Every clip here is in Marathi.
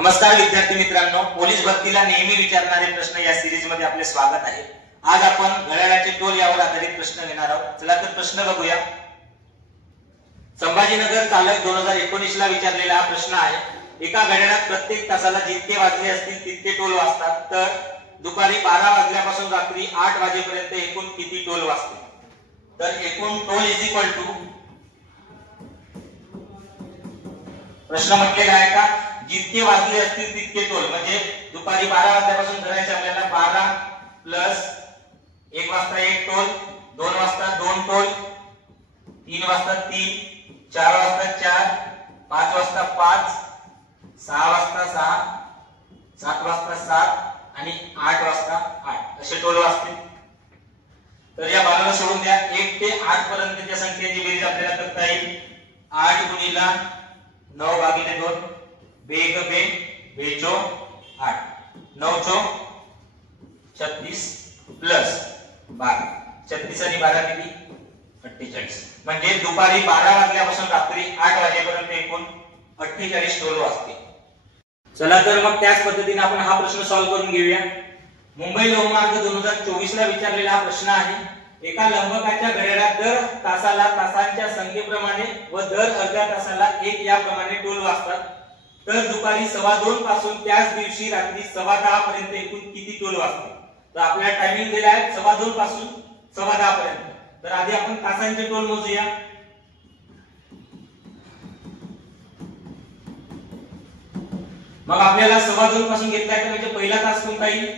नमस्कार विद्यार्थी मित्रांनो, पोलीस भरतीला नेहमी विचारणारे प्रश्न या सिरीज मध्ये आपले स्वागत आहे। आज आपण घड्याळाचे टोल यावर आधारित प्रश्न घेणार आहोत। चला तर प्रश्न बघूया। संभाजीनगर चालक 2019 ला विचारलेला हा प्रश्न आहे। एका घड्याळात प्रत्येक तासाला जितके वाजले असतील तितके टोल वाजतात, तर दुपारी 12 वाजल्यापासून रात्री 8 वाजेपर्यंत एकूण किती टोल वाजतील? तर एकूण टोल इज इक्वल टू, प्रश्न म्हटलेला आहे का जितके वाजले असतील तितके टोल, म्हणजे दुपारी 12 वाजल्यापासून धरायचे आपल्याला 12 प्लस 1 वाजता 1 टोल, 2 वाजता 2 टोल, 3 वाजता 3, 4 वाजता 4, 5 वाजता 5, 6 वाजता 6, 7 वाजता 7 आणि 8 वाजता 8 असे टोल वाजतील। तर या बाजूला सोडून द्या। 1 ते 8 पर्यंतच्या संख्येची बेरीज आपल्याला करता येईल। 8 गुणिला 9 भागिले 2, बेग बे बेचो 8, 9 चो 36 प्लस 12, 36 आणि 12 किती 48, म्हणजे दुपारी 12 वाजल्यापासून रात्री 8 वाजेपर्यंत एकूण 48 टोल वाजतील। चला तर मग त्याच पद्धतीने आपण हा प्रश्न सॉल्व्ह करून घेऊया। मुंबई लोहमार्ग 2024 ला विचारलेला हा प्रश्न आहे। एका लंबकाच्या घड्याळात दर तासाला तासांच्या संख्येप्रमाणे व दर अर्ध्या तासाला 1 याप्रमाणे टोल वाजतात, तर दुपारी 2:15 पासून त्याच दिवशी रात्री 10:15 पर्यंत एकूण किती टोल वाजतील? तर आपल्याला टायमिंग दिला आहे 2:15 पासून 10:15 पर्यंत। तर आधी आपण तासांचे टोल मोजूया। मग आपल्याला 2:15 पासून घेतला आहे, म्हणजे पहिला तास कोणता येईल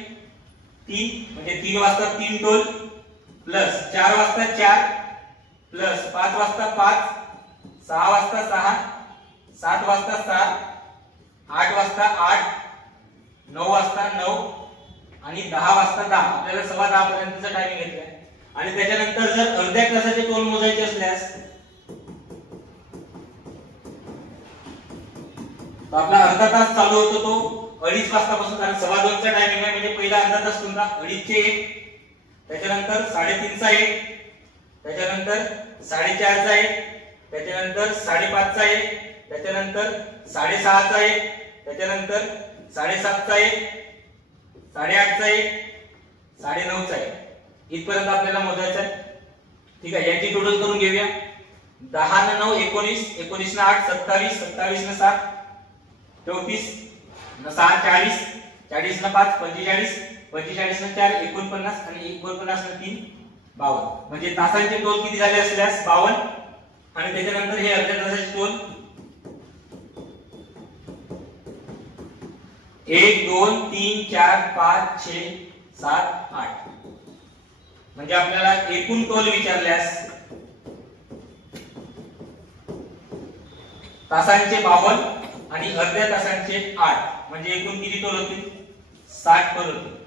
3, म्हणजे 3 वाजता 3 टोल प्लस 4 वाजता 4 प्लस 5 वाजता 5, 6 वाजता 6, 7 वाजता 7, 8 वाजता 8, 9 वाजता 9 आणि 10 वाजता 10। आपल्याला 10:15 पर्यंतचा टाइमिंग घेतलाय। आणि त्याच्यानंतर जर अर्ध्या तासाचे टोल मोजायचे असल्यास तर आपला अर्धा तास चालू होतो तो 2:30 वाजतापासून, कारण 2:15 चा टाइमिंग आहे, म्हणजे पहिला अर्धा तास कोणता 2:30 चे 1, त्याच्यानंतर 3:30 चा 1, त्याच्यानंतर 4:30 चा 1, त्याच्यानंतर 5:30 चा 1, त्याच्यानंतर 6:30 चा 1, त्याच्यानंतर 7:30 चा 1, 8:30 चा 1, 9:30 चा 1, इथपर्यंत आपल्याला मोजायचं आहे। ठीक आहे, याची टोटल करून घेऊया। 10 ने 9 19, 19 ने 8 27, 27 ने 7 34, 6 40, 40 ने 5 45, 45 ने 4 49 आणि 49 ने 3 52, म्हणजे तासांचे टोल किती झाले असल्यास 52। आणि त्याच्यानंतर हे अर्ध्या तासाचे टोल 1 2 3 4 5 6 7 8, म्हणजे आपल्याला एकूण टोल विचारल्यास तासांचे 52 आणि अर्ध्या तासांचे 8, म्हणजे एकूण किती टोल होतील 60 टोल होतील।